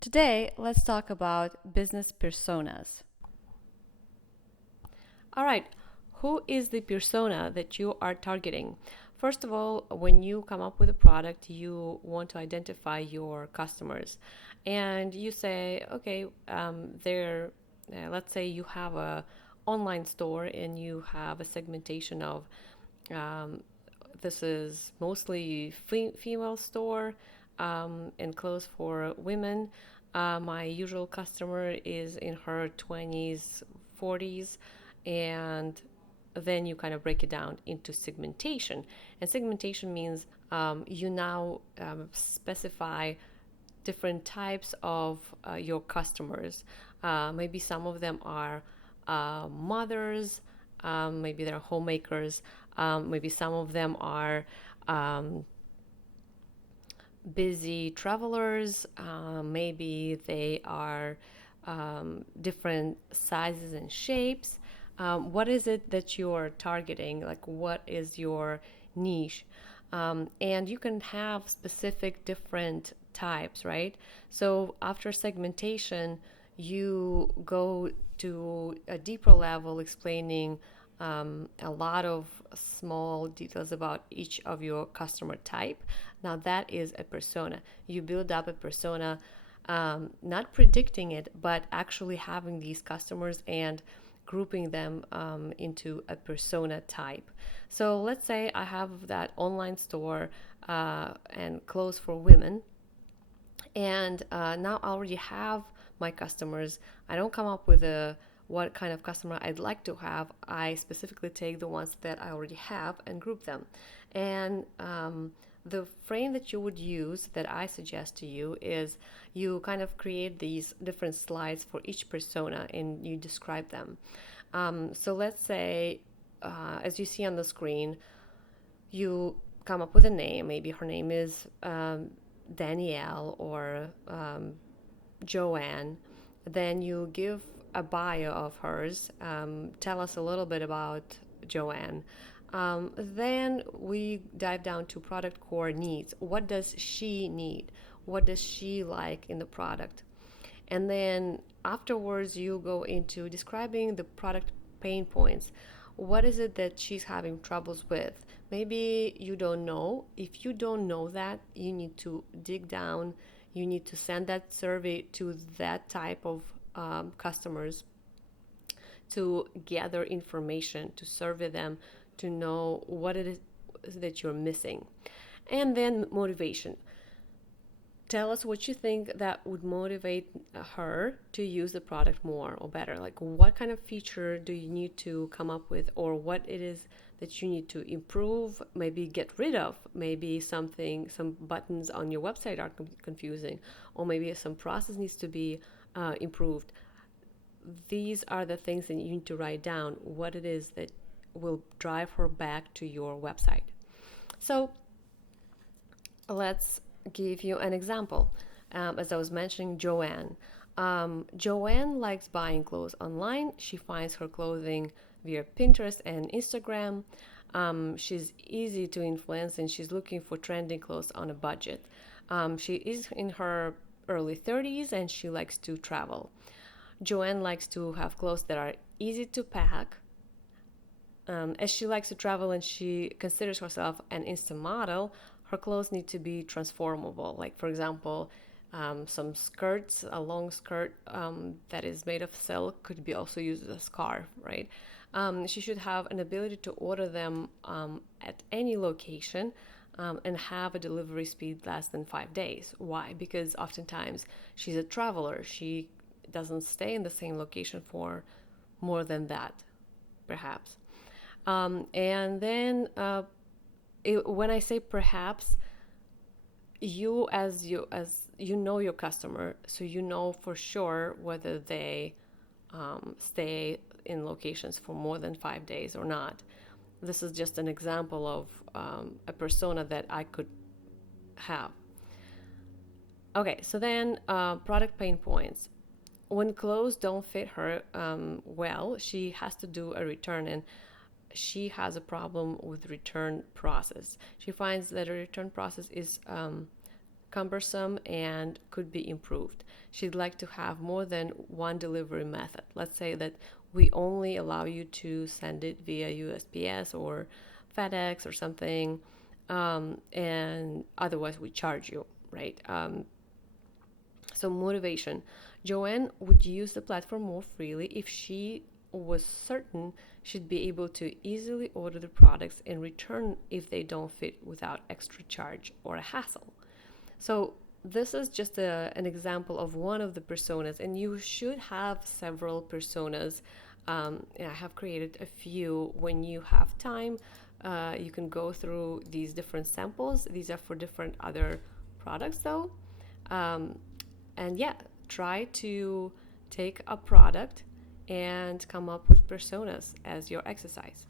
Today, let's talk about business personas. All right, who is the persona that you are targeting? First of all, when you come up with a product, you want to identify your customers. And you say, okay, let's say you have a online store and you have a segmentation of um, this is mostly female store and clothes for women. My usual customer is in her 20s, 40s, and then you kind of break it down into segmentation. And segmentation means you now specify different types of your customers. Maybe some of them are mothers, maybe they're homemakers, maybe some of them are um, busy travelers, maybe they are different sizes and shapes. What is it that you're targeting? Like, what is your niche? And you can have specific different types, right? So after segmentation, you go to a deeper level explaining a lot of small details about each of your customer type. Now, that is a persona. You build up a persona, not predicting it, but actually having these customers and grouping them into a persona type. So, let's say I have that online store and clothes for women, and now I already have my customers. I don't come up with a what kind of customer I'd like to have. I specifically take the ones that I already have and group them. And the frame that you would use that I suggest to you is you kind of create these different slides for each persona and you describe them. So let's say, as you see on the screen, you come up with a name. Maybe her name is Danielle or Joanne. Then you give a bio of hers. Tell us a little bit about Joanne. Then we dive down to product core needs. What does she need? What does she like in the product? And then afterwards, you go into describing the product pain points. What is it that she's having troubles with? Maybe you don't know. If you don't know that, you need to dig down. You need to send that survey to that type of customers to gather information, to survey them, to know what it is that you're missing. And then motivation. Tell us what you think that would motivate her to use the product more or better. Like, what kind of feature do you need to come up with, or what it is that you need to improve, maybe get rid of? Maybe some buttons on your website are confusing, or maybe some process needs to be improved. These are the things that you need to write down, what it is that will drive her back to your website. So let's give you an example. As I was mentioning, Joanne. Joanne likes buying clothes online. She finds her clothing via Pinterest and Instagram. She's easy to influence and she's looking for trending clothes on a budget. She is in her early 30s and she likes to travel. Joanne likes to have clothes that are easy to pack. As she likes to travel and she considers herself an Insta model, her clothes need to be transformable. Like, for example, some skirts, a long skirt that is made of silk could be also used as a scarf, right? She should have an ability to order them at any location and have a delivery speed less than 5 days. Why? Because oftentimes she's a traveler. She doesn't stay in the same location for more than that, perhaps. And then when I say perhaps, you know your customer, so you know for sure whether they stay in locations for more than 5 days or not. This is just an example of a persona that I could have. Okay, so then product pain points. When clothes don't fit her well, she has to do a return, and she has a problem with return process. She finds that a return process is cumbersome and could be improved. She'd like to have more than one delivery method. Let's say that we only allow you to send it via USPS or FedEx or something, and otherwise we charge you, right? So, motivation. Joanne would use the platform more freely if she was certain she'd be able to easily order the products and return if they don't fit without extra charge or a hassle. So, this is just an example of one of the personas, and you should have several personas. I have created a few. When you have time, you can go through these different samples. These are for different other products, though. Um, and yeah, try to take a product and come up with personas as your exercise.